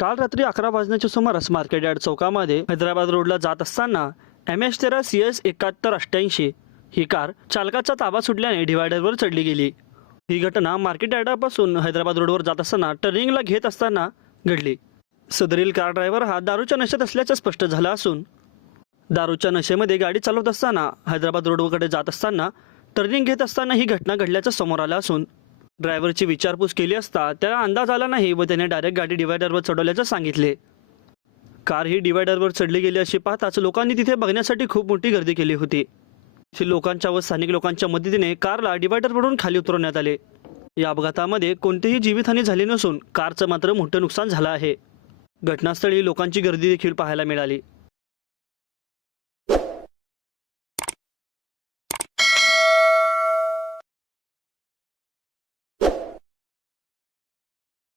काल रात्री अकरा वाजण्याच्या सुमारास मार्केट यार्ड चौकामध्ये हैदराबाद रोडला जात असताना एम एच तेरा सी एस एकाहत्तर अठ्ठ्याऐंशी ही कार चालकाचा ताबा सुटल्याने डिवायडरवर चढली गेली. ही घटना मार्केट यार्डापासून हैदराबाद रोडवर जात असताना टर्निंगला घेत असताना घडली. सदरील कार ड्रायव्हर हा दारूच्या नशेत असल्याचं स्पष्ट झालं असून दारूच्या नशेमध्ये गाडी चालवत असताना हैदराबाद रोडकडे जात असताना टर्निंग घेत असताना ही घटना घडल्याचं समोर आलं असून ड्रायव्हरची विचारपूस केली असता त्याला अंदाज आला नाही व त्याने डायरेक्ट गाडी डिवायडरवर चढवल्याचं सांगितले. कार ही डिवायडरवर चढली गेली अशी पाहताच लोकांनी तिथे बघण्यासाठी खूप मोठी गर्दी केली होती. तिथे लोकांच्या व स्थानिक लोकांच्या मदतीने कारला डिवायडरवरून खाली उतरवण्यात आले. या अपघातामध्ये कोणतीही जीवितहानी झाली नसून कारचं मात्र मोठं नुकसान झालं आहे. घटनास्थळी लोकांची गर्दी देखील पाहायला मिळाली.